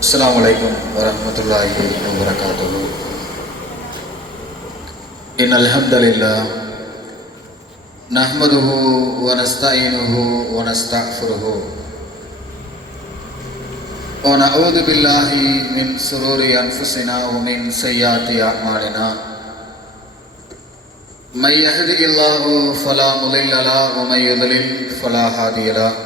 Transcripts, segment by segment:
அஸ்ஸலாமு அலைக்கும் வரஹ்மத்துல்லாஹி வபரகாத்துஹு. இன்னல் ஹம்தலில்லாஹ் நஹ்மதுஹு வ நஸ்தஈனுஹு வ நஸ்தக்ஃபிருஹு வ நஊது பில்லாஹி மின் ஷுரூரி அன்ஃபுஸினா வ மின் ஸய்யிஆத்தி அஅமாலினா. மை யஹ்திஹில்லாஹு ஃபலா முضில்ல லஹு வ மை யுضلل ஃபலா ஹாதிய லஹு.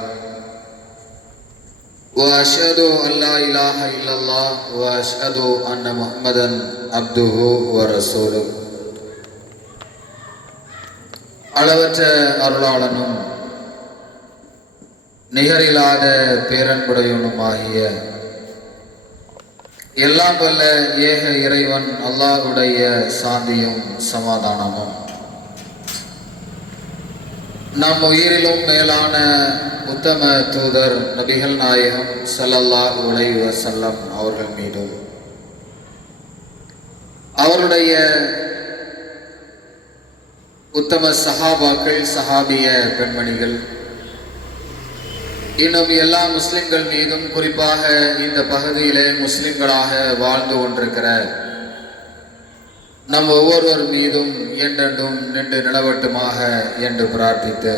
وأشهد أن لا إله إلا الله وأشهد أن محمدا عبده ورسوله. அளவற்ற அருளாளனும் நிகரில்லாத பேரன்புடையவனுமாகிய எல்லாம் வல்ல ஏக இறைவன் அல்லாஹ்வுடைய சாந்தியும் சமாதானமும் நம் உயிரிலும் மேலான உத்தம தூதர் நபிகள் நாயகம் ஸல்லல்லாஹு அலைஹி வஸல்லம் அவர்கள் மீதும், அவருடைய உத்தம சஹாபாக்கள், சஹாபிய பெண்மணிகள், இன்னும் எல்லா முஸ்லிம்கள் மீதும், குறிப்பாக இந்த பகுதியிலே முஸ்லிம்களாக வாழ்ந்து கொண்டிருக்கிற நம் ஒவ்வொருவர் மீதும் என்றென்றும் நின்று நிலவட்டுமாக என்று பிரார்த்தித்து,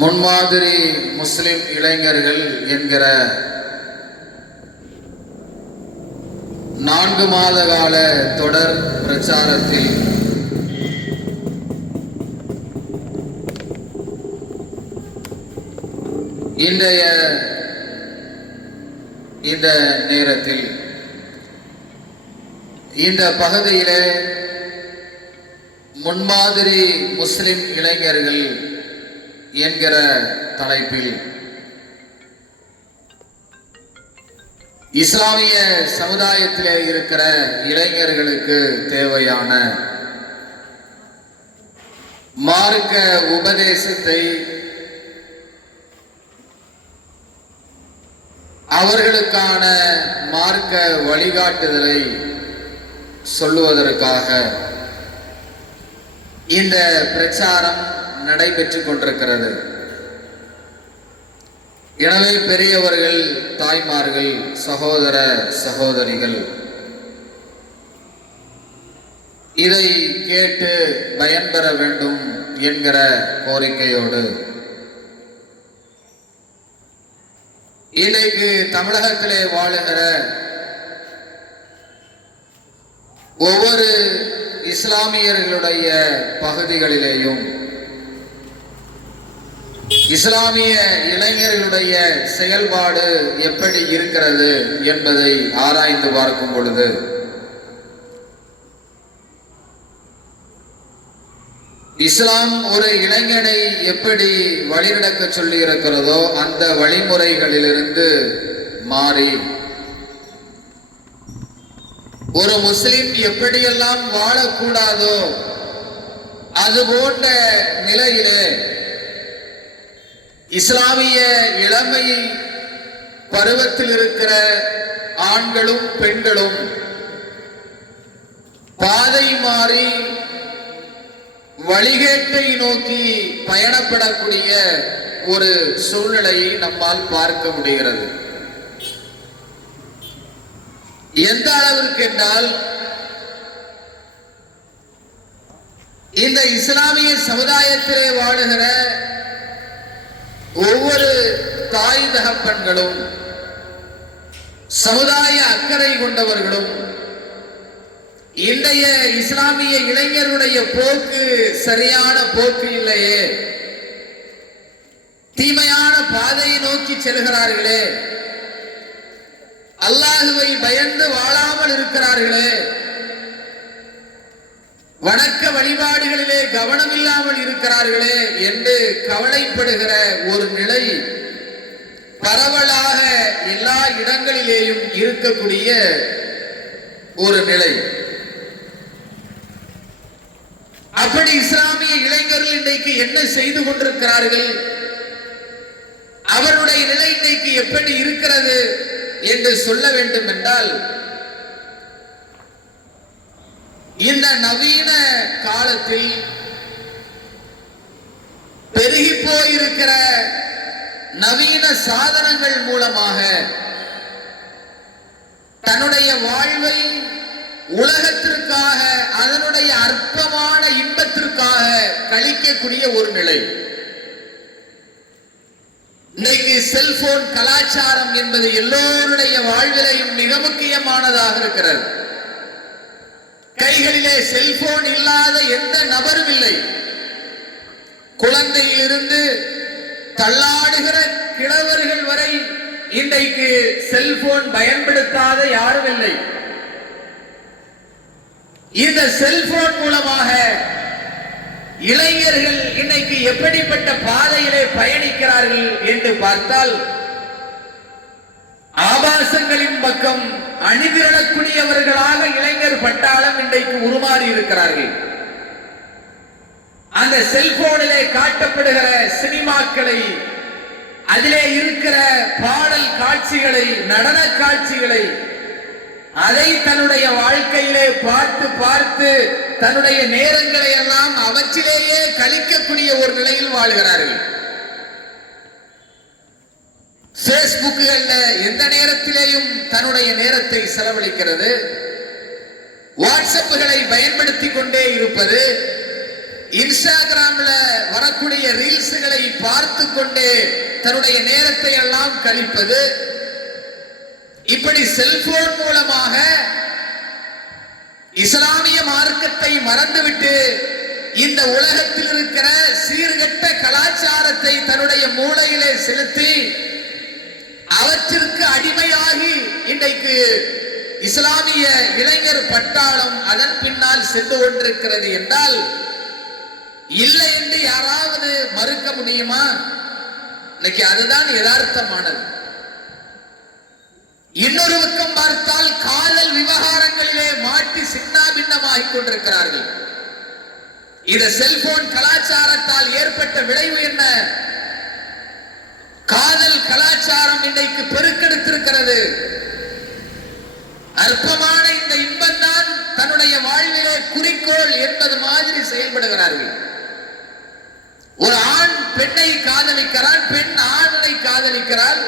முன்மாதிரி முஸ்லிம் இளைஞர்கள் என்கிற 4 மாத கால தொடர் பிரச்சாரத்தில் இன்றைய இந்த நேரத்தில் இந்த பகுதியிலே முன்மாதிரி முஸ்லிம் இளைஞர்கள் என்கிற தலைப்பில் இஸ்லாமிய சமுதாயத்திலே இருக்கிற இளைஞர்களுக்கு தேவையான மார்க்க உபதேசத்தை, அவர்களுக்கான மார்க்க வழிகாட்டுதலை சொல்லுவதற்காக இந்த பிரச்சாரம் நடைபெற்றுக் கொண்டிருக்கிறது. எனவே பெரியவர்கள், தாய்மார்கள், சகோதர சகோதரிகள் இதை கேட்டு பயன்பெற வேண்டும் என்கிற கோரிக்கையோடு இன்றைக்கு தமிழகத்திலே வாழுகிற ஒவ்வொரு இஸ்லாமியர்களுடைய பகுதிகளிலேயும் இஸ்லாமிய இளைஞர்களுடைய செயல்பாடு எப்படி இருக்கிறது என்பதை ஆராய்ந்து பார்க்கும் பொழுது, இஸ்லாம் ஒரு இளைஞனை எப்படி வழிநடக்க சொல்லி இருக்கிறதோ அந்த வழிமுறைகளிலிருந்து மாறி, ஒரு முஸ்லிம் எப்படியெல்லாம் வாழக்கூடாதோ அது போன்ற நிலையிலே இஸ்லாமிய இளமை பருவத்தில் இருக்கிற ஆண்களும் பெண்களும் பாதை மாறி வழிகேட்டை நோக்கி பயணப்படக்கூடிய ஒரு சூழ்நிலையை நம்மால் பார்க்க முடிகிறது. எந்த அளவிற்கு என்றால், இந்த இஸ்லாமிய சமுதாயத்திலே வாழுகிற ஒவ்வொரு தாய் தகப்பன்களும், சமுதாய அக்கறை கொண்டவர்களும் இன்றைய இஸ்லாமிய இளைஞருடைய போக்கு சரியான போக்கு இல்லையே, தீமையான பாதையை நோக்கி செல்கிறார்களே, அல்லாஹுவை பயந்து வாழாமல் இருக்கிறார்களே, வணக்க வழிபாடுகளிலே கவனம் இல்லாமல் இருக்கிறார்களே என்று கவலைப்படுகிற ஒரு நிலை பரவலாக எல்லா இடங்களிலேயும் இருக்கக்கூடிய ஒரு நிலை. அப்படி இஸ்லாமிய இளைஞர்கள் இன்றைக்கு என்ன செய்து கொண்டிருக்கிறார்கள், அவருடைய நிலை இன்றைக்கு எப்படி இருக்கிறது என்று சொல்ல வேண்டும் என்றால், இந்த நவீன காலத்தில் பெருகி போயிருக்கிற நவீன சாதனங்கள் மூலமாக தன்னுடைய வாழ்வை உலகத்திற்காக அதனுடைய அற்பமான இன்பத்திற்காக கழிக்கக்கூடிய ஒரு நிலை. இன்றைக்கு செல்போன் கலாச்சாரம் என்பது எல்லோருடைய வாழ்விலையும் மிக முக்கியமானதாக இருக்கிறது. கைகளிலே செல்போன் இல்லாத எந்த நபரும் இல்லை. குழந்தையிலிருந்து தள்ளாடுகிற கிழவர்கள் வரை இன்றைக்கு செல்போன் பயன்படுத்தாத யாரும் இல்லை. இந்த செல்போன் மூலமாக இளைஞர்கள் இன்னைக்கு எப்படிப்பட்ட பாதையிலே பயணிக்கிறார்கள் என்று பார்த்தால், ஆபாசங்களின் பக்கம் அணிதிரளக்கூடியவர்களாக இளைஞர் பட்டாளம் இன்றைக்கு உருமாறி இருக்கிறார்கள். அந்த செல்போனிலே காட்டப்படுகிற சினிமாக்களை, அதிலே இருக்கிற பாடல் காட்சிகளை, நடன காட்சிகளை, அதை தன்னுடைய வாழ்க்கையிலே பார்த்து பார்த்து தன்னுடைய நேரங்களை எல்லாம் அவற்றிலேயே கழிக்கக்கூடிய ஒரு நிலையில் வாழ்கிறார்கள். பேஸ்புக்குகள்ல எந்த நேரத்திலேயும் தன்னுடைய நேரத்தை செலவழிக்கிறது, வாட்ஸ்அப்புகளை பயன்படுத்தி கொண்டே இருப்பது, இன்ஸ்டாகிராம்ல வரக்கூடிய ரீல்ஸ்களை பார்த்து கொண்டே தன்னுடைய நேரத்தை எல்லாம் கழிப்பது, இப்படி செல்போன் மூலமாக இஸ்லாமிய மார்க்கத்தை மறந்துவிட்டு இந்த உலகத்தில் இருக்கிற சீர்கெட்ட கலாச்சாரத்தை தன்னுடைய மூளையிலே செலுத்தி அவற்றிற்கு அடிமையாகி இன்றைக்கு இஸ்லாமிய இளைஞர் பட்டாளம் அதன் பின்னால் சென்று கொண்டிருக்கிறது என்றால், இல்லை என்று யாராவது மறுக்க முடியுமா? இன்னைக்கு அதுதான் யதார்த்தமானது. இன்னொரு பக்கம் பார்த்தால் காதல் விவகாரங்களிலே மாட்டி சின்ன பின்னமாகிக் கொண்டிருக்கிறார்கள். இந்த செல்போன் கலாச்சாரத்தால் ஏற்பட்ட விளைவு என்ன? காதல் கலாச்சாரம் இன்றைக்கு பெருக்கெடுத்திருக்கிறது. அற்பமான இந்த இன்பம்தான் தன்னுடைய வாழ்விலே குறிக்கோள் என்பது மாதிரி செயல்படுகிறார்கள். ஒரு ஆண் பெண்ணை காதலிக்கிறான், பெண் ஆணை காதலிக்கிறாள்.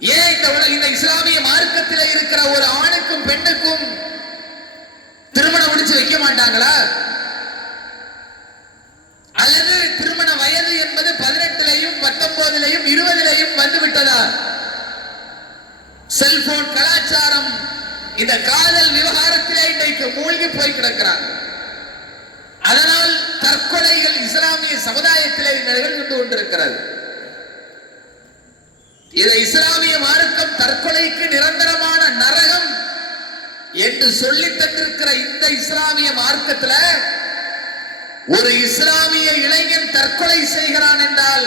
ஏன் இந்த இஸ்லாமிய மார்க்கத்தில் இருக்கிற ஒரு ஆணுக்கும் பெண்ணுக்கும் திருமணம் முடிச்சு வைக்க மாட்டாங்களா? அல்லது திருமண வயது என்பது 18லையும் 19லையும் 20லையும் வந்துவிட்டதா? செல்போன் கலாச்சாரம் இந்த காதல் விவகாரத்திலே இன்றைக்கு மூழ்கி போய் கிடக்கிறாங்க. அதனால் தற்கொலைகள் இஸ்லாமிய சமுதாயத்திலே நிகழ்ந்து கொண்டிருக்கிறது. இதை இஸ்லாமிய மார்க்கம் தற்கொலைக்கு நிரந்தரமான நரகம் என்று சொல்லி தந்திருக்கிற இந்த இஸ்லாமிய மார்க்கத்துல ஒரு இஸ்லாமிய இளைஞன் தற்கொலை செய்கிறான் என்றால்,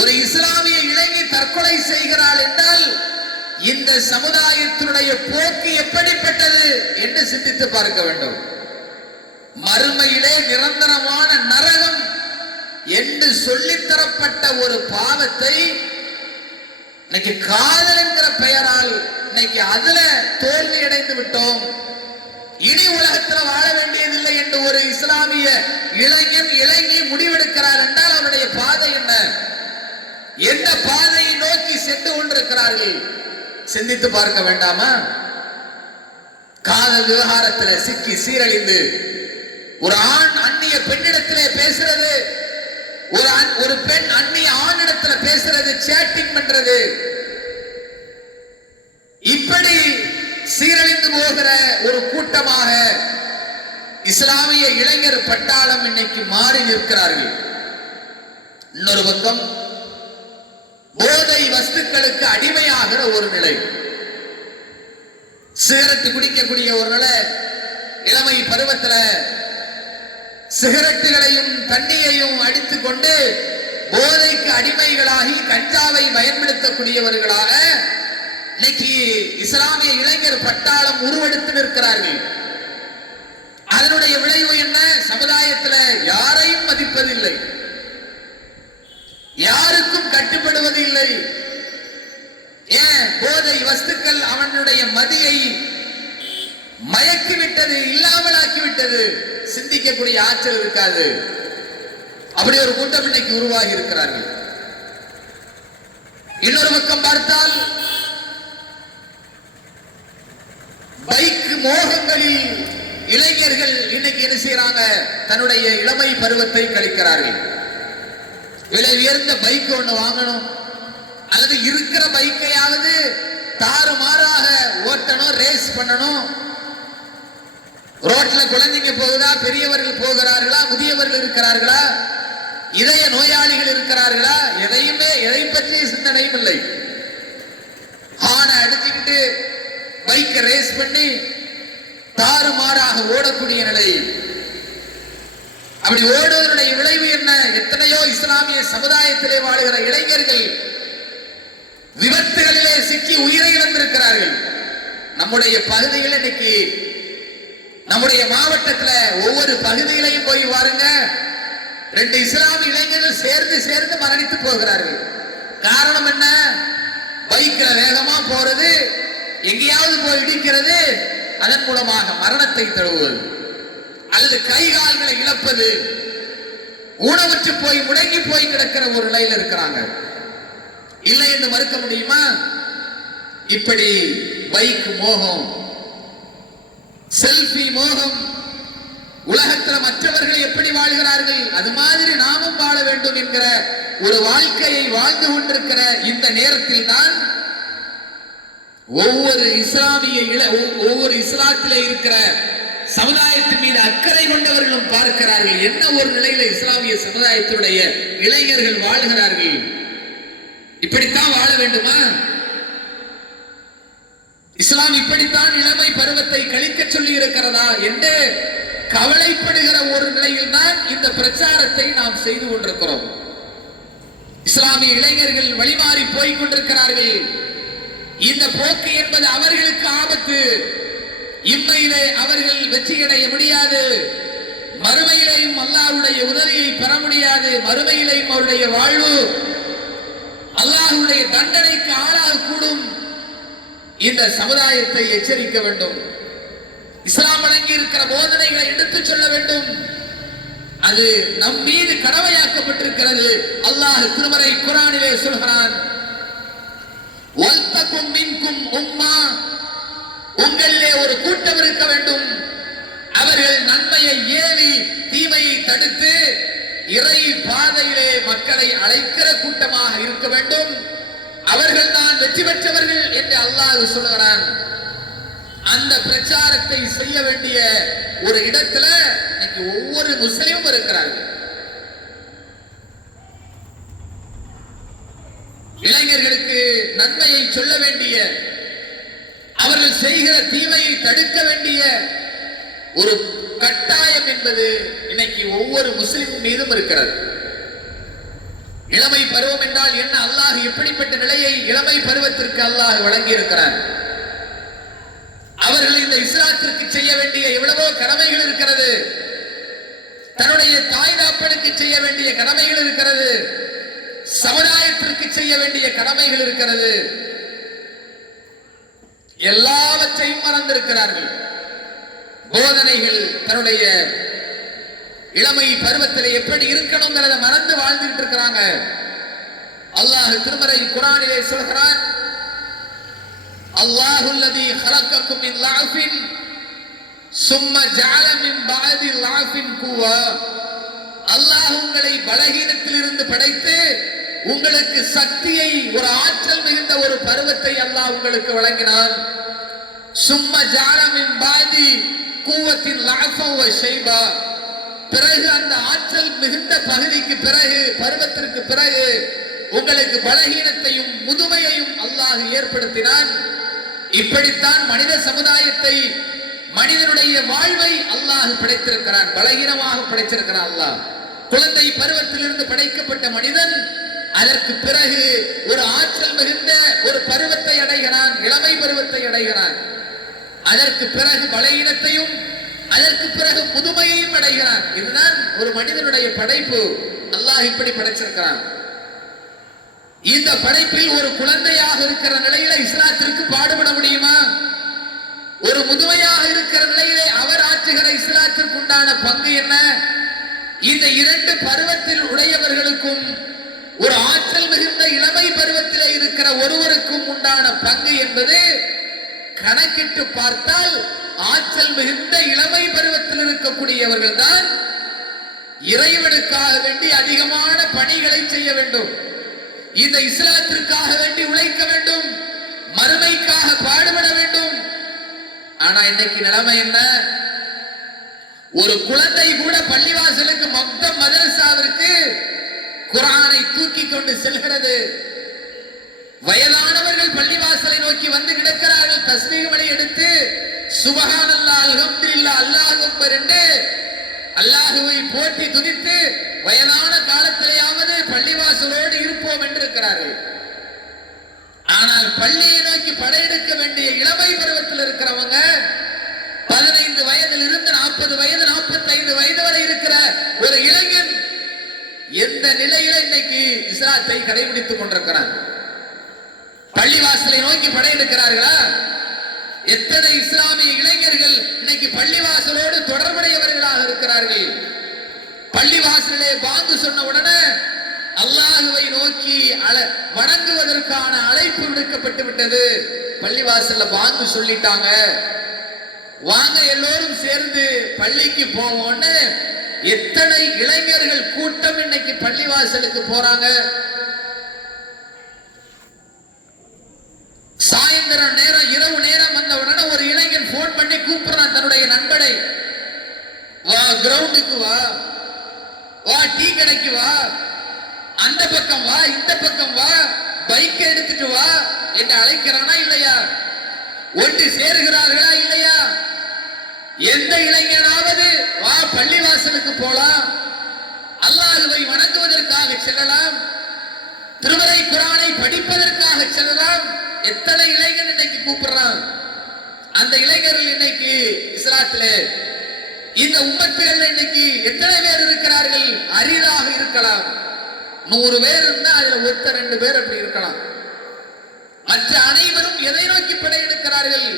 ஒரு இஸ்லாமிய இளைஞி தற்கொலை செய்கிறாள் என்றால், இந்த சமுதாயத்தினுடைய போக்கு எப்படிப்பட்டது என்று சிந்தித்து பார்க்க வேண்டும். மறுமையிலே நிரந்தரமான நரகம் என்று சொல்லித்தரப்பட்ட ஒரு பாவத்தை இன்னைக்கு காதல் என்கிற பெயரால் இன்னைக்கு அதுல தோல்வி அடைந்து விட்டோம். இனி உலகத்தில் வாழ வேண்டியதில்லை என்று ஒரு இஸ்லாமிய இளைஞன் இளைஞி முடிவெடுக்கிறார் என்றால் அவருடைய பாதை என்ன? எந்த பாதையை நோக்கி சென்று கொண்டிருக்கிறார்கள்? சிந்தித்து பார்க்க வேண்டாமா? காதல் விவகாரத்தில் சிக்கி சீரழிந்து ஒரு ஆண் அந்நிய பெண்ணிடத்திலே பேசுறது, ஒரு பெண் அந்நிய ஆணிடத்துல பேசுறது, சேட்டிங் பண்றது, இப்படி சீரழிந்து போகிற ஒரு கூட்டமாக இஸ்லாமிய இளைஞர் பட்டாளம் இன்னைக்கு மாறி நிற்கிறார்கள். இன்னொரு பக்கம் போதை வஸ்துக்களுக்கு அடிமையாகிற ஒரு நிலை. சிகரெட்டு குடிக்கக்கூடிய ஒரு நிலை. இளமை பருவத்துல சிகரெட்டுகளையும் தண்ணியையும் அடித்துக் கொண்டு போதைக்கு அடிமைகளாகி கஞ்சாவை பயன்படுத்தக்கூடியவர்களாக இன்னைக்கு இஸ்லாமிய இளைஞர் பட்டாளம் உருவெடுத்து நிற்கிறார்கள். அதனுடைய விளைவு என்ன? சமுதாயத்தில் யாரையும் மதிப்பதில்லை, யாருக்கும் கட்டுப்படுவது இல்லை. ஏன்? போதை வஸ்துக்கள் அவனுடைய மதியை மயக்கிவிட்டது, இல்லாமலாக்கிவிட்டது. சிந்திக்கக்கூடிய ஆற்றல் இருக்காது. அப்படி ஒரு கூட்டம் இன்னைக்கு உருவாகி இருக்கிறார்கள். இன்னொரு பக்கம் பார்த்தால் பைக் மோகங்களில் இளைஞர்கள் இன்னைக்கு என்ன செய்யறாங்க, தன்னுடைய இளமை பருவத்தை கழிக்கிறார்கள். விலை உயர்ந்த பைக் ஒண்ணு வாங்கணும், அல்லது இருக்கிற பைக்கையாவது தாறுமாறாக ஓட்டணும், ரேஸ் பண்ணணும். ரோட்ல குழந்தைங்க போகுதா, பெரியவர்கள் போகிறார்களா, முதியவர்கள் இருக்கிறார்களா, இதய நோயாளிகள் இருக்கிறார்களா, எதை பற்றிய சிந்தனையும் இல்லை. ஹார்னை அடிச்சுக்கிட்டு பைக்கை ரேஸ் பண்ணி தாறுமாறாக ஓடக்கூடிய நிலை. அப்படி ஓடுவதனுடைய விளைவு என்ன? எத்தனையோ இஸ்லாமிய சமுதாயத்திலே வாழுகிற இளைஞர்கள் விபத்துகளிலே சிக்கி உயிரை இழந்திருக்கிறார்கள். நம்முடைய பகுதியில் இன்னைக்கு, நம்முடைய மாவட்டத்தில் ஒவ்வொரு பகுதியிலையும் போய் பாருங்க, 2 இஸ்லாமிய இளைஞர்கள் சேர்ந்து மரணித்து போகிறார்கள். காரணம் என்ன? பைக்ல வேகமா போறது, எங்கேயாவது போய் இடிக்கிறது, அதன் மூலமாக மரணத்தை தழுவுவது, அல்லது கை கால்களை இழப்பது, ஊனமுற்று போய் முடங்கி போய் கிடக்கிற ஒரு நிலையில் இருக்கிறாங்க. இல்லை என்று மறுக்க முடியுமா? இப்படி பைக் மோகம், செல்ஃபி மோகம், உலகத்தில் மற்றவர்கள் எப்படி வாழ்கிறார்கள் அது மாதிரி நாமும் வாழ வேண்டும் என்கிற ஒரு வாழ்க்கையை வாழ்ந்து கொண்டிருக்கிற இந்த நேரத்தில் தான் ஒவ்வொரு இஸ்லாத்திலே இருக்கிற சமுதாயத்தின் மீது அக்கறை கொண்டவர்களும் பார்க்கிறார்கள், என்ன ஒரு நிலையில இஸ்லாமிய சமுதாயத்தினுடைய இளைஞர்கள் வாழ்கிறார்கள். இப்படித்தான் வாழ வேண்டுமா? இஸ்லாம் இப்படித்தான் இளமை பருவத்தை கழிக்க சொல்லி இருக்கிறதா என்று கவலைப்படுகிற ஒரு நிலையில் தான் இந்த பிரச்சாரத்தை நாம் செய்து கொண்டிருக்கிறோம். இஸ்லாமிய இளைஞர்கள் வழிமாறி போய் கொண்டிருக்கிறார்கள். இந்த போக்கு என்பது அவர்களுக்கு ஆபத்து. இம்மையிலே அவர்கள் வெற்றியடைய முடியாது, மறுமையிலேயும் அல்லாஹ்வுடைய உதவியை பெற முடியாது, மறுமையிலேயும் அவருடைய வாழ்வு அல்லாஹ்வுடைய தண்டனைக்கு ஆளாகக்கூடும். இந்த சமுதாயத்தை எச்சரிக்க வேண்டும். இஸ்லாம் வழங்கி இருக்கிற போதனைகளை எடுத்துச் சொல்ல வேண்டும். அது நம் மீது கடமையாக்கப்பட்டிருக்கிறது. அல்லாஹ் திருமறை குர்ஆனிலே சொல்கிறான், வல்தகும் மின்கும் உம்மா, உங்களிலே ஒரு கூட்டம் இருக்க வேண்டும், அவர்கள் நன்மையை ஏவி தீமையை தடுத்து இறை பாதையிலே மக்களை அழைக்கிற கூட்டமாக இருக்க வேண்டும், அவர்கள் தான் வெற்றி பெற்றவர்கள் என்று அல்லாஹ் சொல்கிறான். அந்த பிரச்சாரத்தை செய்ய வேண்டிய ஒரு இடத்துல இன்னைக்கு ஒவ்வொரு முஸ்லிமும் இருக்கிறார்கள். இளைஞர்களுக்கு நன்மையை சொல்ல வேண்டிய, அவர்கள் செய்கிற தீமையை தடுக்க வேண்டிய ஒரு கட்டாயம் என்பது இன்னைக்கு ஒவ்வொரு முஸ்லிம் மீதும் இருக்கிறது. இளமை பருவம் என்றால் என்ன? அல்லாஹ் எப்படிப்பட்ட நிலையை இளமை பருவத்திற்கு அல்லாஹ் வழங்கி இருக்கிறார். அவர்கள் இந்த இஸ்லாத்திற்கு செய்ய வேண்டிய எவ்வளவோ கடமைகள் இருக்கிறது. தன்னுடைய தாய் தாப்பனுக்கு செய்ய வேண்டிய கடமைகள் இருக்கிறது, சமுதாயத்திற்கு செய்ய வேண்டிய கடமைகள் இருக்கிறது. எல்லாவற்றையும் மறந்திருக்கிறார்கள். போதனைகள் தன்னுடைய இளமை பருவத்தில் எப்படி இருக்கணுங்கிறத மறந்து வாழ்ந்துட்டு இருக்கிறாங்க. அல்லாஹ் திருமறை குர்ஆனிலே சொல்கிறான், அல்லாஹுல்லதீ ஹலக்கக்கும் மின் லஅஃபின் சும்ம ஜஅல மின் பஅதி லஅஃபின் குவா, அல்லாஹ் உங்களை பலகீனத்தில் இருந்து படைத்து உங்களுக்கு சக்தியை, ஒரு ஆற்றல் மிகுந்த ஒரு பருவத்தை அல்லாஹ் உங்களுக்கு வழங்கினான். சும்ம ஜஅல மின் பஅதி குவத்தின் லஅஃபா வ ஷைபா, பிறகு அந்த ஆற்றல் மிகுந்த பகுதிக்கு பிறகு, பருவத்திற்கு பிறகு உங்களுக்கு பலகீனத்தையும் முதுமையையும் அல்லாஹ் ஏற்படுத்தினான். இப்படித்தான் மனித சமுதாயத்தை, மனிதனுடைய வாழ்வை அல்லாஹ் படைத்திருக்கிறான், பலகீனமாக படைத்திருக்கிறான் அல்லாஹ். குழந்தை பருவத்திலிருந்து படைக்கப்பட்ட மனிதன் அதற்கு பிறகு ஒரு ஆற்றல் மிகுந்த ஒரு பருவத்தை அடைகிறான், இளமை பருவத்தை அடைகிறான். அதற்கு பிறகு பலகீனத்தையும், அதற்கு பிறகு முதுமையையும் அடைகிறான். இதுதான் ஒரு மனிதனுடைய படைப்பு. அல்லாஹ் இப்படி படைச்சிருக்கிறான். இந்த படைப்பில் ஒரு குழந்தையாக இருக்கிற நிலையில இஸ்லாத்திற்கு பாடுபட முடியுமா? ஒரு முதுமையாக இருக்கிற நிலையிலே அவர் ஆற்றுகிற இஸ்லாத்திற்கு உண்டான பங்கு என்ன? இந்த இரண்டு பருவத்தில் உடையவர்களுக்கும் ஒரு ஆற்றல் மிகுந்த இளமை பருவத்தில் இருக்கிற ஒருவருக்கும் உண்டான பங்கு என்பது கணக்கிட்டு பார்த்தால் ஆற்றல் மிகுந்த இளமை பருவத்தில் இருக்கக்கூடியவர்கள் தான் இறைவனுக்காக வேண்டி அதிகமான பணிகளை செய்ய வேண்டும், இந்த இஸ்லாத்திற்காக வேண்டி உழைக்க வேண்டும், மறுமைக்காக பாடுபட வேண்டும். ஆனா இன்னைக்கு நிலைமை என்ன? ஒரு குழந்தை கூட பள்ளிவாசலுக்கு மொத்தம் மதரசாவிற்கு குர்ஆனை தூக்கி கொண்டு செல்கிறது. வயதானவர்கள் பள்ளிவாசலை நோக்கி வந்து கிடக்கிறார்கள். தஸ்பீஹ் மணி எடுத்து சுப்ஹானல்லாஹ் அல்ஹம்துலில்லாஹ் அல்லாஹு அக்பர் என்று அல்லாஹுவை போற்றி துதித்து வயதான காலத்திலேயாவது பள்ளிவாசலோடு இருப்போம் என்று இருக்கிறார்கள். ஆனால் பள்ளியை நோக்கி படையெடுக்க வேண்டிய இளமை பருவத்தில் இருக்கிறவங்க 15 வயதில் இருந்து 40 வயது 45 வயது வரை இருக்கிற ஒரு இளைஞன் எந்த நிலையில இன்னைக்கு இஸ்லாத்தை கடைபிடித்துக் கொண்டிருக்கிறார்? பள்ளிவாசலை நோக்கி படையெடுக்கிறார்களா? எத்தனை இஸ்லாமிய இளைஞர்கள் இன்னைக்கு பள்ளிவாசலோடு தொடர்புடையவர்களாக இருக்கிறார்கள்? பள்ளிவாசலே பாங்கு சொன்ன உடனே அல்லாஹுவை நோக்கி வணங்குவதற்கான அழைப்பு விடுக்கப்பட்டு விட்டது. பள்ளிவாசல்ல பாங்கு சொல்லிட்டாங்க, வாங்க எல்லோரும் சேர்ந்து பள்ளிக்கு போவோம்னு எத்தனை இளைஞர்கள் கூட்டம் இன்னைக்கு பள்ளிவாசலுக்கு போறாங்க. சாயந்தரம் நேரம் இரவு நேரம் வந்த உடனே ஒரு இளைஞன் போன் பண்ணி கூப்பிடுறான் தன்னுடைய நண்பனை, வா கிரவுண்டுக்கு வா, வா டீ கடைக்கு வா, அந்த பக்கம் வா, இந்த பக்கம் வா, பைக் எடுத்துட்டு வா என்று அழைக்கிறானா இல்லையா? ஒன்று சேருகிறார்களா இல்லையா? எந்த இளைஞனாவது வா பள்ளிவாசலுக்கு போலாம், அல்லாஹ்வை வணங்குவதற்காக செல்லலாம், திருமறை குர்ஆனை படிப்பதற்காக செல்லலாம். எத்தனை இளைஞர் இன்னைக்கு கூப்பிடுறான்? அந்த இளைஞர்கள் இன்னைக்கு இஸ்லாத்திலே இந்த உம்மத்துகள் இன்னைக்கு எத்தனை பேர் இருக்கிறார்கள்? அரிதாக இருக்கலாம். 100 பேர் இருந்தா அதுல 1-2 பேர் அப்படி இருக்கலாம். மற்ற அனைவரும் எதை நோக்கி படையெடுக்கிறார்கள்?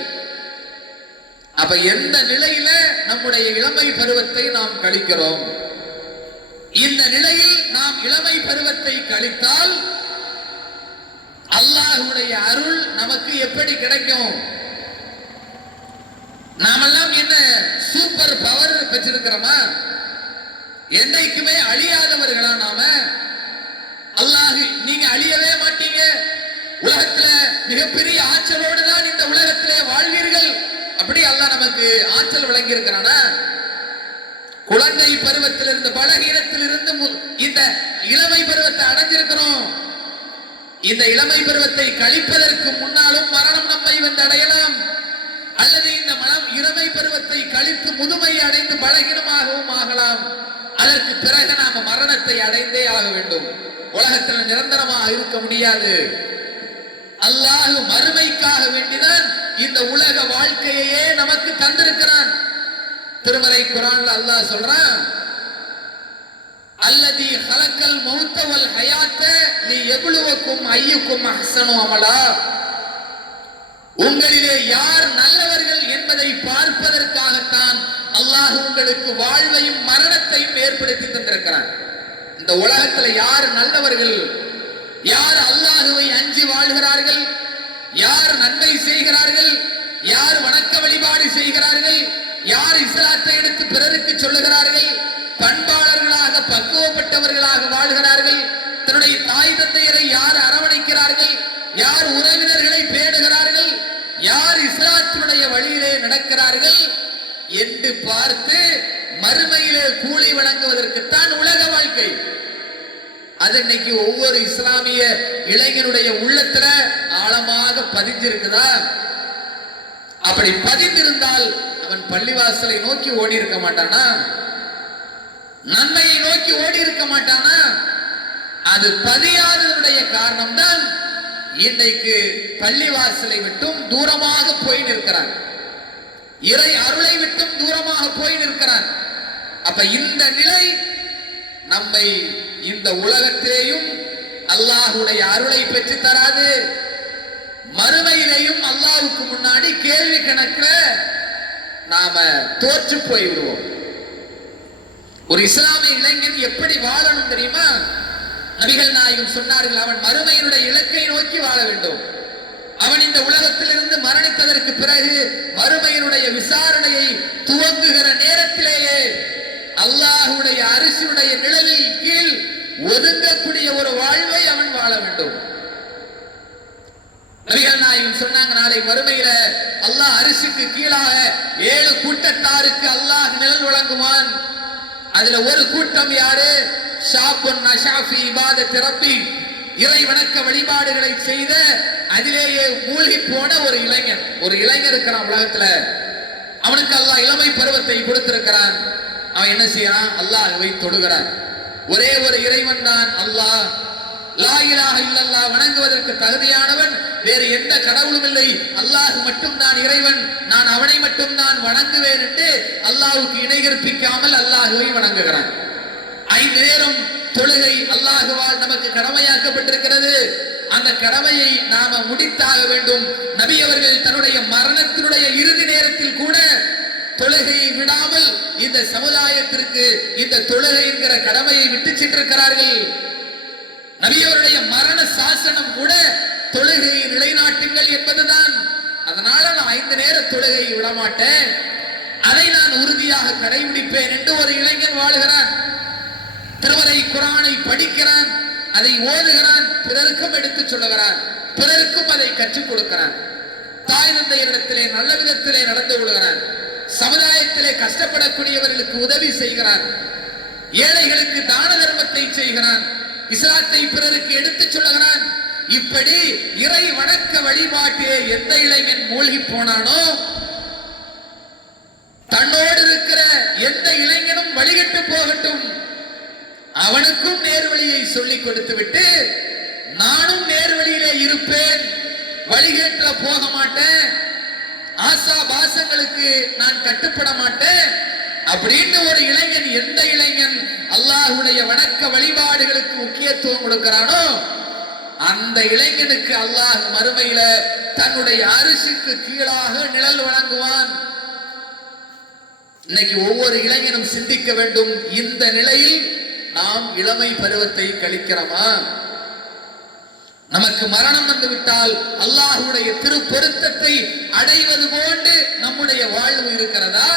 அப்ப எந்த நிலையில நம்முடைய இளமை பருவத்தை நாம் கழிக்கிறோம்? இந்த நிலையில் நாம் இளமை பருவத்தை கழித்தால் அல்லாஹ்வுடைய அருள் நமக்கு எப்படி கிடைக்கும்? நாமெல்லாம் என்ன சூப்பர் பவர் பெற்றிருக்கிறோமா? என்னைக்குமே அழியாதவர்களா நாம? அல்லாஹ் நீங்க அழியவே மாட்டீங்க, உலகத்துல மிகப்பெரிய ஆற்றலோடு தான் இந்த உலகத்திலே வாழ்வீர்கள், அப்படி அல்லாஹ் நமக்கு ஆற்றல் வழங்கி இருக்கிறானா? குழந்தை பருவத்திலிருந்து பலகீனத்திலிருந்து இந்த இளமை பருவத்தை அடைஞ்சிருக்கிறோம். இந்த இளமை பருவத்தை கழிப்பதற்கு முன்னாலும் மரணம் நம்மை வந்து அடையலாம், அல்லது இந்த இளமை பருவத்தை கழித்து முதுமையை அடைந்து பலகீனமாகவும் ஆகலாம். அதற்கு பிறகு நாம மரணத்தை அடைந்தே ஆக வேண்டும். உலகத்தில் நிரந்தரமாக இருக்க முடியாது. அல்லாஹ் மறுமைக்காக வேண்டிதான் இந்த உலக வாழ்க்கையே நமக்கு தந்திருக்கிறான். திருமறை குர்ஆன்ல அல்லாஹ் சொல்றான், அல்லதி ஹலக்கல் மௌத்த வல் ஹயாத்த லியப்லுவக்கும் அய்யுக்கும் அஹ்ஸனு அமலா. உங்களிலே யார் நல்லவர்கள் என்பதை பார்ப்பதற்காகத்தான் அல்லாஹ் உங்களுக்கு வாழ்வையும் மரணத்தையும் ஏற்படுத்தி தந்திருக்கிறான். இந்த உலகத்துல யார் நல்லவர்கள், யார் அல்லாஹுவை அஞ்சி வாழ்கிறார்கள், யார் நன்மை செய்கிறார்கள், யார் வணக்க வழிபாடு செய்கிறார்கள், யார் இஸ்லாத்தை எடுத்து பிறருக்கு சொல்லுகிறார்கள், பண்பாளர்களாக பக்குவப்பட்டவர்களாக வாழ்கிறார்கள், தன்னுடைய தாய் தந்தையரை யார் அரவணைக்கிறார்கள், யார் உறவினர்களை பேணுகிறார்கள், யார் இஸ்லாத்தினுடைய வழியிலே நடக்கிறார்கள் என்று பார்த்து மறுமையிலே கூலி வழங்குவதற்குத்தான் உலக வாழ்க்கை. அது இன்னைக்கு ஒவ்வொரு இஸ்லாமிய இளைஞனுடைய உள்ளத்துல ஆழமாக பதிஞ்சிருக்குதா? அப்படி பதிந்திருந்தால் அவன் பள்ளிவாசலை நோக்கி ஓடி இருக்க மாட்டானா? நன்மையை நோக்கி ஓடி இருக்க மாட்டானா? அது பதியாததனுடைய காரணம் தான் இன்றைக்கு பள்ளிவாசலை விட்டும் தூரமாக போய் நிற்கிறான், இறை அருளை விட்டும் தூரமாக போய் நிற்கிறான். அப்ப இந்த நிலை நம்மை இந்த உலகத்திலேயும் அல்லாஹ்வுடைய அருளை பெற்று தராது, மறுமையிலேயும் அல்லாஹ்வுக்கு முன்னாடி கேள்வி கணக்கில் நாம தோற்று போய் விடுவோம். ஒரு இஸ்லாமிய இளைஞன் எப்படி வாழணும் தெரியுமா? நபிகள் நாயகம் சொன்னார்கள், அவன் மறுமையினுடைய இலக்கை நோக்கி வாழ வேண்டும். அவன் இந்த உலகத்திலிருந்து மரணித்ததற்கு பிறகு மறுமையினுடைய விசாரணையை துவங்குகிற நேரத்திலேயே அல்லாஹ்வுடைய அரிசியுடைய நிழலில் கீழ் ஒதுங்கக்கூடிய ஒரு வாழ்வை அவன் வாழ வேண்டும். நபிகள் நாயகம் சொன்னாங்க, நாளை மறுமையில அல்லாஹ் அரிசிக்கு கீழாக 7 கூட்டத்தாருக்கு அல்லாஹ் நிழல் வழங்குவான். அதுல ஒரு கூட்டம் யாரு? ஷாபுன் நஷாஃபி இபாதத் ரப்பி, இறை வணக்க வழிபாடுகளை செய்த அதிலேயே மூழ்கி போன ஒரு இளைஞன். ஒரு இளைஞன் இருக்கிறான் உலகத்துல, அவனுக்கு அல்லாஹ் இளமை பருவத்தை கொடுத்திருக்கிறான். அவன் என்ன செய்யறான்? அல்லாஹ்வை தொழுகிறான். ஒரே ஒரு இறைவன் தான் அல்லாஹ், லா இலாஹ இல்லல்லாஹ், வணங்குவதற்கு தகுதியானவன் வேறு எந்த கடவுளும் இல்லை, அல்லாஹ் மட்டும் தான் இறைவன், நான் அவனை மட்டும் தான் வணங்குவேன் என்று அல்லாஹ்வுக்கு இணை கற்பிக்காமல் அல்லாஹ்வை வணங்குகிறான். 5 நேரம் தொழுகை அல்லாஹ்வால் நமக்கு கடமையாக்கப்பட்டிருக்கிறது. அந்த கடமையை நாம முடித்தாக வேண்டும். நபி அவர்கள் தன்னுடைய மரணத்தினுடைய இறுதி நேரத்தில் கூட தொழுகையை விடாமல் இந்த சமுதாயத்திற்கு இந்த தொழுகை என்கிற கடமையை விட்டு சென்றிருக்கிறார்கள். நபியவருடைய மரண சாசனம் கூட தொழுகையை நிலைநாட்டுங்கள் என்பதுதான். அதனால நான் 5 நேர தொழுகையை விடமாட்டேன், அதை நான் உறுதியாக கடைபிடிப்பேன் என்று ஒரு இளைஞன் வாழ்கிறான். திருமறை குர்ஆனை படிக்கிறான், அதை ஓதுகிறான், பிறருக்கும் எடுத்துச் சொல்லுகிறான், பிறருக்கும் அதை கற்றுக் கொடுக்கிறான். தாய் தந்தையரிடத்திலே நல்ல விதத்திலே நடந்து கொள்கிறான். சமுதாயத்திலே கஷ்டப்படக்கூடியவர்களுக்கு உதவி செய்கிறான். ஏழைகளுக்கு தான தர்மத்தை செய்கிறான். இஸ்லாத்தை பிறருக்கு எடுத்துச் சொல்லுகிறான். இப்படி இறை வணக்க வழிபாட்டிலே எந்த இளைஞன் மூழ்கி போனானோ, தன்னோடு இருக்கிற எந்த இளைஞனும் வழிகட்டு போகட்டும், அவனுக்கும் நேர்வழியை சொல்லிக் கொடுத்து விட்டு நானும் நேர்வழியிலே இருப்பேன், வழிகேட்ட போக மாட்டேன், ஆசா பாசங்களுக்கு நான் கட்டுப்பட மாட்டேன் அப்படின்னு ஒரு இளைஞன், எந்த இளைஞன் அல்லாஹ்வுடைய வணக்க வழிபாடுகளுக்கு முக்கியத்துவம் கொடுக்கிறானோ அந்த இளைஞனுக்கு அல்லாஹ் மறுமையில தன்னுடைய அரிசிக்கு கீழாக நிழல் வழங்குவான். இன்னைக்கு ஒவ்வொரு இளைஞனும் சிந்திக்க வேண்டும், இந்த நிலையில் நாம் இளமை பருவத்தை கழிக்கிறோமா? நமக்கு மரணம் வந்து விட்டால் அல்லாஹ்வுடைய திருப்பொருத்தத்தை அடைவது போன்று நம்முடைய வாழ்வு இருக்கிறதா?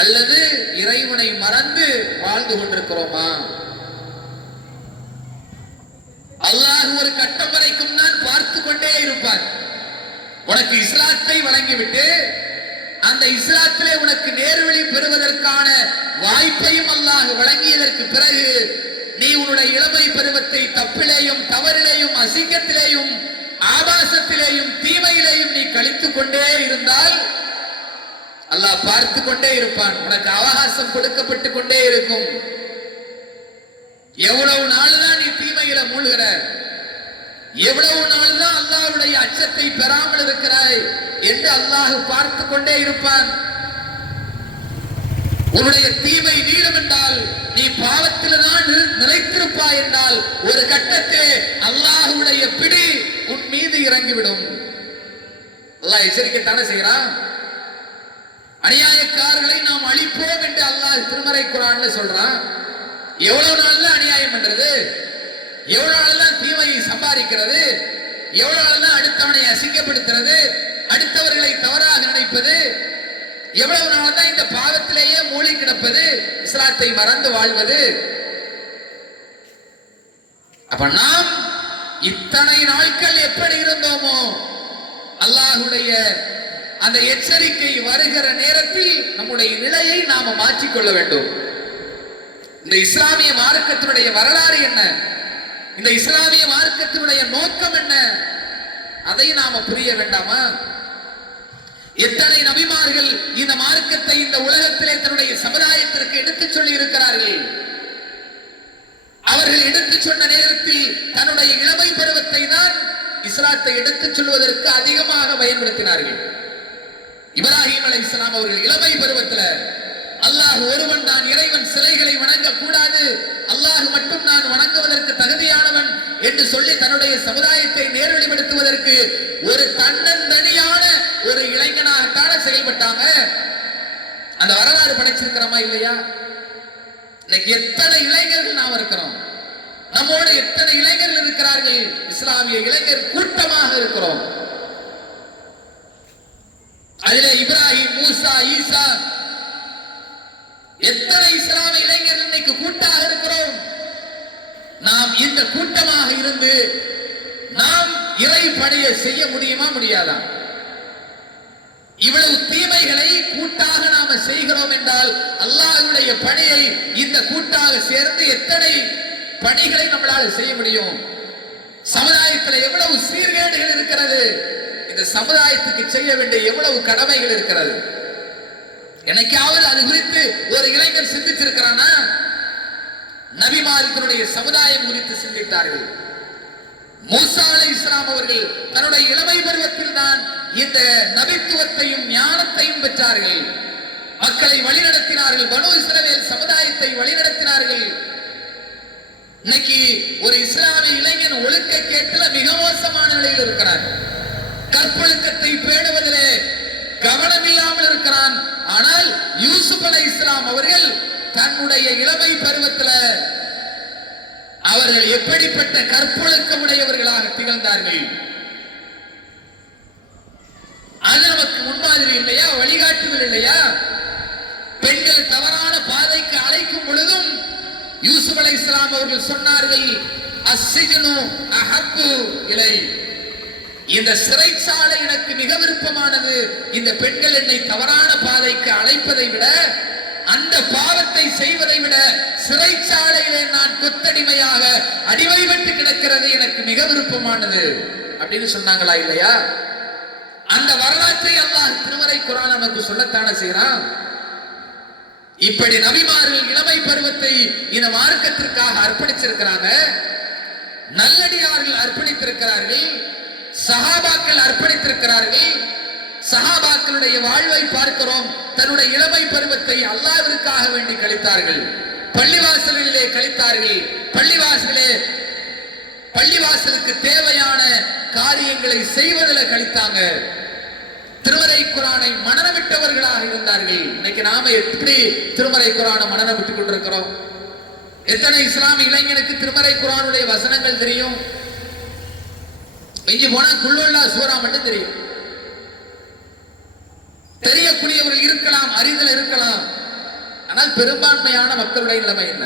அல்லது இறைவனை மறந்து வாழ்ந்து கொண்டிருக்கிறோமா? அல்லாஹ் ஒரு கட்டம் வரைக்கும் தான் பார்த்து கொண்டே இருப்பார். உனக்கு இஸ்லாத்தை வழங்கிவிட்டு அந்த இஸ்லாத்திலே உனக்கு நேர்வழி பெறுவதற்கான வாய்ப்பையும் அல்லாஹ் வழங்கியதற்கு பிறகு நீ உன்னுடைய இளமை பருவத்தை தப்பிலேயும் தவறிலேயும் அசிங்கத்திலேயும் ஆபாசத்திலேயும் தீமையிலேயும் நீ கழித்துக் கொண்டே இருந்தால் அல்லாஹ் பார்த்து கொண்டே இருப்பான். உனக்கு அவகாசம் கொடுக்கப்பட்டு கொண்டே இருக்கும். எவ்வளவு நாள் தான் நீ தீமையில மூழ்கிற, எவ்வளவு நாள் தான் அல்லாஹ்வுடைய அச்சத்தை பெறாமல் இருக்கிறாய் என்று அல்லாஹ் பார்த்து கொண்டே இருப்பான். உன்னுடைய தீமை நீளும் என்றால், நீ பாவத்தில் தான் நிலைத்திருப்பாய் என்றால், ஒரு கட்டத்திலே அல்லாஹ்வுடைய பிடி உன் மீது இறங்கிவிடும். அல்லாஹ் எச்சரிக்கைத்தானே செய்யறான். அநியாயக்காரர்களை நாம் அழிப்போம் என்று அல்லாஹ் திருமறை குர்ஆன்ல சொல்றான். எவ்வளவு நாள் தான் அநியாயம் பண்றது? எவ்வளவு நாள் தான் தீமையை சம்பாதிக்கிறது? எவ்வளவு நாள் தான் அடுத்தவனை அசிங்கப்படுத்துறது, அடுத்தவர்களை தவறாக நினைப்பது? எவ்வளவு நாள் தான் இந்த பாவத்திலேயே மூழ்கி கிடப்பது, இஸ்லாத்தை மறந்து வாழ்வது? அப்ப நாம் இத்தனை நாட்கள் எப்படி இருந்தோமோ, அல்லாஹ்வுடைய அந்த எச்சரிக்கை வருகிற நேரத்தில் நம்முடைய நிலையை நாம மாற்றிக்கொள்ள வேண்டும். இந்த இஸ்லாமிய மார்க்கத்தினுடைய வரலாறு என்ன, இந்த இஸ்லாமிய மார்க்கத்தினுடைய நோக்கம் என்ன, அதை நாம புரிய வேண்டாமா? எத்தனை நபிமார்கள் இந்த மார்க்கத்தை இந்த உலகத்திலே தன்னுடைய சமுதாயத்திற்கு எடுத்துச் சொல்லி இருக்கிறார்கள். அவர்கள் எடுத்துச் சொன்ன நேரத்தில் தன்னுடைய இளமை பருவத்தை தான் இஸ்லாத்தை எடுத்துச் சொல்வதற்கு அதிகமாக பயன்படுத்தினார்கள். இப்ராஹிம் அலைஹிஸ்ஸலாம் அவர்கள் இளமை பருவத்தில் அல்லாஹ் ஒருவன் தான் இறைவன், சிலைகளை வணங்க கூடாது, அல்லாஹ் மட்டும் நான் வணங்குவதற்கு தகுதியானவன் என்று சொல்லி தன்னுடைய சமுதாயத்தை நேர்வழிப்படுத்துவதற்கு ஒரு தன்னந்தனியான ஒரு இளைஞனாகத்தான செயல்பட்டாங்க. அந்த வரலாறு படைச்சிருக்கிறோமா இல்லையா? இன்னைக்கு எத்தனை இளைஞர்கள் நாம் இருக்கிறோம், நம்மோடு எத்தனை இளைஞர்கள் இருக்கிறார்கள், இஸ்லாமிய இளைஞர் கூட்டமாக இருக்கிறோம். அதிலே இப்ராஹிம், மூசா, ஈசா, எத்தனை இஸ்லாமிய இளைஞர்கள் இன்னைக்கு கூட்டாக இருக்கிறோம். நாம் இந்த கூட்டமாக இருந்து நாம் இறை பணியை செய்ய முடியுமா முடியாதா? இவ்வளவு தீமைகளை கூட்டாக நாம செய்கிறோம் என்றால் அல்லாஹ்வுடைய பணியை இந்த கூட்டாக சேர்ந்து எத்தனை பணிகளை நம்மளால் செய்ய முடியும்? சமுதாயத்தில் எவ்வளவு சீர்கேடுகள் இருக்கிறது, இந்த சமுதாயத்துக்கு செய்ய வேண்டிய எவ்வளவு கடமைகள் இருக்கிறது. என்னைக்காவது அது குறித்து ஒரு இளைஞர் சிந்திச்சிருக்கிறானா? நபிமார்களுடைய சமுதாயம் குறித்து சிந்தித்தார்கள். மூசா அலைஹிஸ்ஸலாம் அவர்கள் தன்னுடைய இளமை பருவத்தில் தான் இந்த நபித்துவத்தையும் ஞானத்தையும் பெற்றார்கள். மக்களை வழிநடத்தினார்கள், பனு இஸ்ரவேல் சமுதாயத்தை வழிநடத்தினார்கள். இன்னைக்கு ஒரு இஸ்லாமிய இளைஞன் ஒழுக்க கேட்டல மிக மோசமான நிலையில் இருக்கிறார். கற்பொழுக்கத்தை பேணுவதிலே கவனம் இல்லாமல் இருக்கிறான். ஆனால் யூசுப் அலைஹிஸ்ஸலாம் அவர்கள் தன்னுடைய இளமை பருவத்தில் அவர்கள் எப்படிப்பட்ட கற்பொழுக்கம் உடையவர்களாக திகழ்ந்தார்கள். அது நமக்கு முன்மாதிரி இல்லையா? வழிகாட்டுதல் இல்லையா? பெண்கள் தவறான பாதைக்கு அழைக்கும் பொழுதும் யூசுப் அலைஹிஸ்ஸலாம் அவர்கள் சொன்னார்கள், அஸ்ஸிஜ்னு அஹப்பு இலை, இந்த சிறைச்சாலை எனக்கு மிக விருப்பமானது. இந்த பெண்கள் என்னை தவறான பாதைக்கு அழைப்பதை விட, அந்த பாவத்தை செய்வதை விட சிறைச்சாலையிலே நான் கொத்தடிமையாக அடிமைப்பட்டு கிடக்கிறது எனக்கு மிக விருப்பமானது அப்படின்னு சொன்னாங்களா இல்லையா? அந்த வரலாற்றை அல்லாஹ் திருமறை குர்ஆன் நமக்கு சொல்லத்தானே செய்றான். இப்படி நபிமார்கள் இளமை பருவத்தை இந்த மார்க்கத்திற்காக அர்ப்பணிச்சிருக்கிறாங்க. நல்லடியார்கள் அர்ப்பணித்திருக்கிறார்கள், சஹாபாக்கள் அர்ப்பணித்திருக்கிறார்கள். சஹாபாக்களுடைய வாழ்வை பார்க்கிறோம். தன்னுடைய இளமை பருவத்தை அல்லாஹ்விற்காக வேண்டி கழித்தார்கள், பள்ளிவாசலிலே கழித்தார்கள். பள்ளிவாசலுக்கு தேவையான காரியங்களை செய்வதில் கழித்தாங்க. திருமறை குர்ஆனை மனனமிட்டவர்களாக இருந்தார்கள். இன்னைக்கு நாம எப்படி திருமறை குர்ஆனை மனனம் விட்டுக் கொண்டிருக்கிறோம்? எத்தனை இஸ்லாமிய இளைஞனுக்கு திருமறை குர்ஆனுடைய வசனங்கள் தெரியும்? இங்கே போனா குல்லுல்லா சூரா மட்டும் தெரியும். தெரியக்கூடியவர்கள் இருக்கலாம், அறிதல் இருக்கலாம். ஆனால் பெரும்பான்மையான மக்களுடைய நிலைமை என்ன?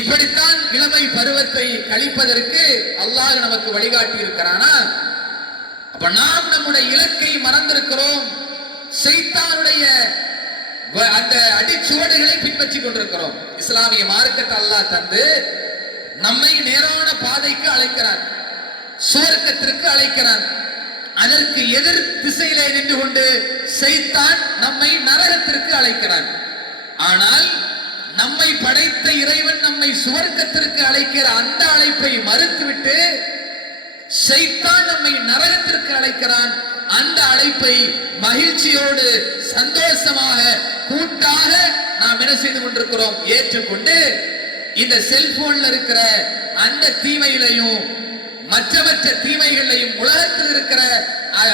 இப்படித்தான் இளமை பருவத்தை கழிப்பதற்கு அல்லாஹ் நமக்கு வழிகாட்டி இருக்கிறானா? அப்ப நாம் நம்முடைய இலக்கை மறந்திருக்கிறோம். சைத்தானுடைய அந்த அடிச்சுவடுகளை பின்பற்றிக் கொண்டிருக்கிறோம். இஸ்லாமிய மார்க்கத்தை அல்லாஹ் தந்து நம்மை நேரான பாதைக்கு அழைக்கிறார், சுவர்க்கத்திற்கு அழைக்கிறார். அதற்கு எதிர் திசையிலே நின்று கொண்டு சைத்தான் நம்மை நரகத்திற்கு அழைக்கிறான். ஆனால் நம்மை படைத்த இறைவன் நம்மை சுவர்க்கத்திற்கு அழைக்கிற அந்த அழைப்பை மறுத்துவிட்டு சைத்தான் நம்மை நரகத்திற்கு அழைக்கிறான். அந்த அழைப்பை மகிழ்ச்சியோடு சந்தோஷமாக கூட்டாக நாம் என்ன செய்து கொண்டிருக்கிறோம்? ஏற்றுக்கொண்டு இந்த செல்போன்ல இருக்கிற அந்த தீமையிலையும் மற்ற தீமைகளையும் உலகத்தில் இருக்கிற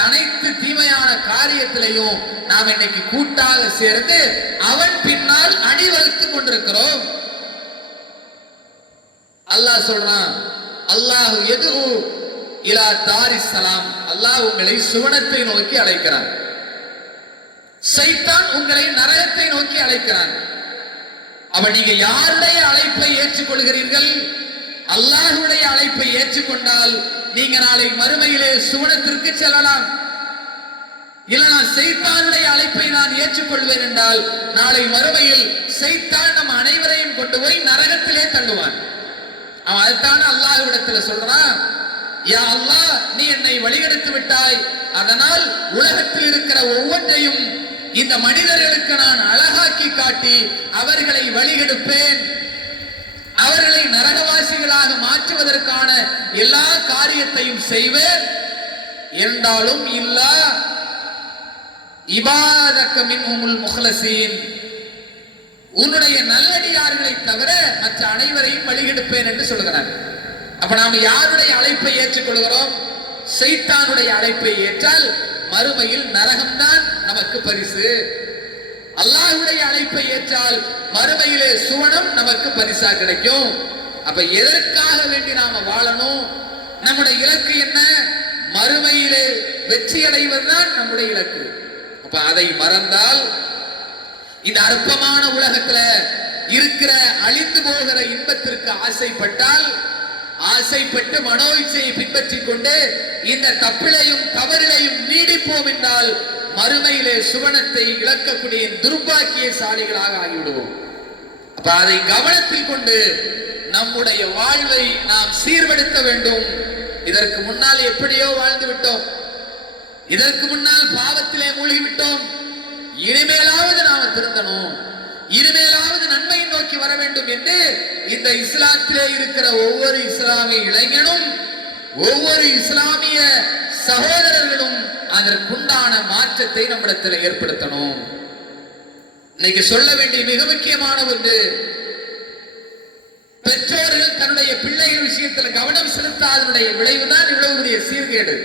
அனைத்து தீமையான காரியத்திலையும் நாம் இன்னைக்கு கூட்டாக சேர்ந்து அவன் பின்னால் அணிவகுத்துக் கொண்டிருக்கிறோம். அல்லாஹ் சொல்றான், அல்லாஹ் எதுஹு இலா தாரிஸ் ஸலாம், அல்லாஹ் உங்களை சுவனத்தை நோக்கி அழைக்கிறான். சைத்தான் உங்களை நரகத்தை நோக்கி அழைக்கிறான். அப்ப நீங்க யாருடைய அழைப்பை ஏற்றுக்கொள்கிறீர்கள்? அல்லாஹ்வுடைய அழைப்பை ஏற்றுக்கொண்டால் நீங்க நாளை மறுமையிலே சுவனத்திற்கு செல்லலாம். இல்லைனா சைத்தானுடைய அழைப்பை நான் ஏற்றுக்கொள்வேன் என்றால் நாளை மறுமையில் சைத்தான் நம் அனைவரையும் கொண்டு போய் நரகத்திலே தள்ளுவான். அவன் அதுதான அல்லாஹ்விடத்துல சொல்றான், யா அல்லாஹ், நீ என்னை வழிகெடுத்து விட்டாய், அதனால் உலகத்தில் இருக்கிற ஒவ்வொன்றையும் இந்த மனிதர்களுக்கு நான் அழகாக்கி காட்டி அவர்களை வழிகெடுப்பேன், அவர்களை நரகவாசிகளாக மாற்றுவதற்கான எல்லா காரியத்தையும் செய்வேன். என்றாலும் இல்லா இபாதக மின்ஹுமுல் முஹ்லஸீன், உன்னுடைய நல்லடியார்களை தவிர மற்ற அனைவரையும் வழிகெடுப்பேன் என்று சொல்கிறார். அப்ப நாம் யாருடைய அழைப்பை ஏற்றுக்கொள்கிறோம்? சைத்தானுடைய அழைப்பை ஏற்றால் மறுமையில் நரகம்தான் நமக்கு நமக்கு பரிசு. அல்லாஹ்வுடைய அழைப்பை ஏற்றால் மறுமையிலே சுவனம் நமக்கு பரிசா கிடைக்கும். அப்ப எதற்காக வேண்டி நாம வாழணும்? நம்முடைய இலக்கு என்ன? மறுமையிலே வெற்றி அடைவதுதான் நம்முடைய இலக்கு. அப்ப அதை மறந்தால் இந்த அற்பமான உலகத்துல இருக்கிற அழிந்து போகிற இன்பத்திற்கு ஆசைப்பட்டு மனோ இச்சையை பின்பற்றிக் கொண்டு இந்த தப்பிலையும் தவறிலையும் நீடிப்போம் என்றால் மறுமையிலே சுவனத்தை இழக்கக்கூடிய துர்பாக்கியசாலிகளாக ஆகிவிடுவோம். அப்ப அதை கவனத்தில் கொண்டு நம்முடைய வாழ்வை நாம் சீர்படுத்த வேண்டும். இதற்கு முன்னால் எப்படியோ வாழ்ந்து விட்டோம், இதற்கு முன்னால் பாவத்திலே மூழ்கிவிட்டோம். இனிமேலாவது நாம் திருந்தணும், இனிமேலாவது நன்மையை நோக்கி வர வேண்டும் என்று இந்த இஸ்லாத்திலே இருக்கிற ஒவ்வொரு இஸ்லாமிய இளைஞனும் ஒவ்வொரு இஸ்லாமிய சகோதரர்களும் அதற்குண்டான மாற்றத்தை நம்மிடத்தில் ஏற்படுத்தணும். இன்னைக்கு சொல்ல வேண்டிய மிக முக்கியமான ஒன்று, பெற்றோர்கள் தன்னுடைய பிள்ளைகள் விஷயத்தில் கவனம் செலுத்தாதனுடைய விளைவுதான் இவ்வளவு பெரிய சீர்கேடு.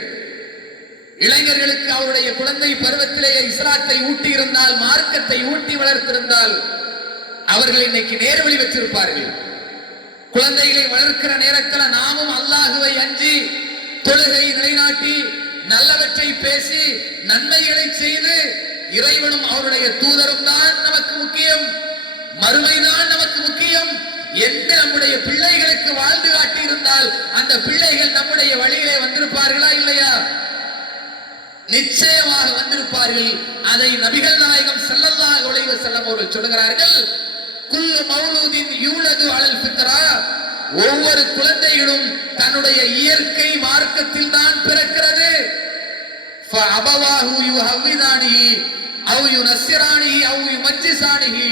இளைஞர்களுக்கு அவருடைய குழந்தை பருவத்திலேயே இஸ்லாத்தை ஊட்டி இருந்தால், மார்க்கத்தை ஊட்டி வளர்த்திருந்தால் அவர்கள் இன்னைக்கு நேர்வழி வச்சிருப்பார்கள். குழந்தைகளை வளர்க்கிற நேரத்தில் நாமும் அல்லாஹுவை அஞ்சி தொழுகை நிலைநாட்டி நல்லவற்றை பேசி நன்மைகளை செய்து இறைவனும் அவருடைய தூதரும் தான் நமக்கு முக்கியம், மறுமைதான் நமக்கு முக்கியம் என்று நம்முடைய பிள்ளைகளுக்கு வாழ்ந்து காட்டி இருந்தால் அந்த பிள்ளைகள் நம்முடைய வழியிலே வந்திருப்பார்களா இல்லையா? நிச்சயமாக வந்திருப்பார்கள். அதை நபிகள் நாயகம் ஸல்லல்லாஹு அலைஹி வஸல்லம் அவர்கள் சொல்கிறார்கள், குல்லு மௌலூதின் யூலது அலல் ஃபித்ரா, ஒவ்வொரு குழந்தைகளும் தன்னுடைய இயற்கை மார்க்கத்தில் தான் பிறக்கிறது. ஃபஅபவாஹு யுஹவ்விதானிஹி அவ் யுனஸ்ஸிரானிஹி அவ் யுமஜ்ஜிசானிஹி,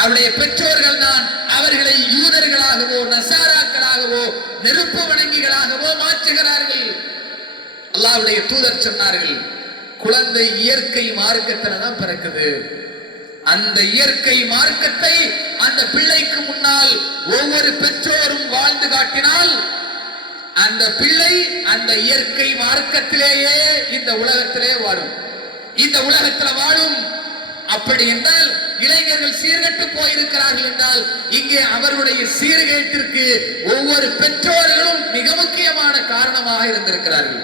அவருடைய பெற்றோர்கள் தான் அவர்களை யூதர்களாகவோ நசாராக்களாகவோ நெருப்பு வணங்கிகளாகவோ மாற்றுகிறார்கள். அல்லாஹ்வுடைய தூதர் சொன்னார்கள், குழந்தை இயற்கை மார்க்கத்துல தான் பிறக்குது. அந்த இயற்கை மார்க்கத்தை அந்த பிள்ளைக்கு முன்னால் ஒவ்வொரு பெற்றோரும் வாழ்ந்து காட்டினால் அந்த பிள்ளை அந்த இயற்கை மார்க்கத்திலேயே இந்த உலகத்திலே வாழும், இந்த உலகத்துல வாழும். அப்படி என்றால் இளைஞர்கள் சீர்கெட்டு போயிருக்கிறார்கள் என்றால் இங்கே அவருடைய சீர்கேட்டிற்கு ஒவ்வொரு பெற்றோர்களும் மிக முக்கியமான காரணமாக இருந்திருக்கிறார்கள்.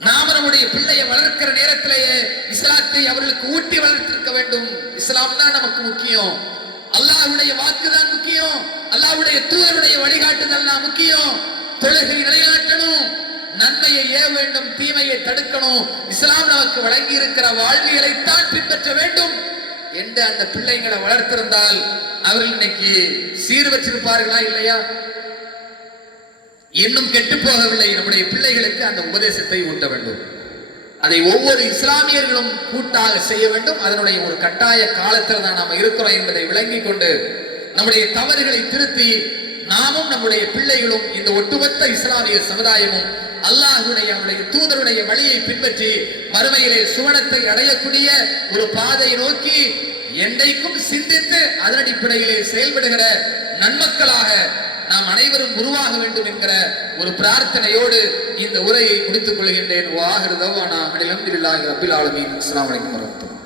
நாம் நம்முடைய பிள்ளையை வளர்க்கிற நேரத்திலேயே இஸ்லாத்தை அவர்களுக்கு ஊட்டி வளர்த்திருக்க வேண்டும். இஸ்லாம் தான் நமக்கு முக்கியம், அல்லாஹ்வுடைய வாக்கு தான் முக்கியம், அல்லாஹ்வுடைய தூதருடைய வழிகாட்டுதல் தான் முக்கியம். தொழுகை நிலைநாட்டணும், நன்மையை ஏவ வேண்டும், தீமையை தடுக்கணும், இஸ்லாம் நமக்கு வழங்கி இருக்கிற வாழ்வியலை தான் பின்பற்ற வேண்டும் என்று அந்த பிள்ளைகளை வளர்த்திருந்தால் அவர்கள் இன்னைக்கு சீர் வச்சிருப்பார்களா இல்லையா? இன்னும் கெட்டு போகவில்லை. நம்முடைய பிள்ளைகளுக்கு அந்த உபதேசத்தை ஊட்ட வேண்டும். அதை ஒவ்வொரு இஸ்லாமியர்களும் கூட்டாக செய்ய வேண்டும். அதனுடைய ஒரு கட்டாய காலத்தில் தான் நாம் இருக்கிறோம் என்பதை விளங்கி கொண்டு நம்முடைய தவறுகளை திருத்தி நாமும் நம்முடைய பிள்ளைகளும் இந்த ஒட்டுமொத்த இஸ்லாமிய சமுதாயமும் அல்லாஹ்வுடைய அவருடைய தூதருடைய வழியை பின்பற்றி மறுமையிலே சுவனத்தை அடையக்கூடிய ஒரு பாதையை நோக்கி என்றைக்கும் சிந்தித்து அதன் அடிப்படையிலே செயல்படுகிற நன்மக்களாக நாம் அனைவரும் உருவாக வேண்டும் என்கிற ஒரு பிரார்த்தனையோடு இந்த உரையை முடித்துக் கொள்கின்றேன். வாஹிரு தஅவானா அல்ஹம்துலில்லாஹி ரப்பில் ஆலமீன். அஸ்ஸலாமு அலைக்கும் வரஹ்மத்துல்லாஹி.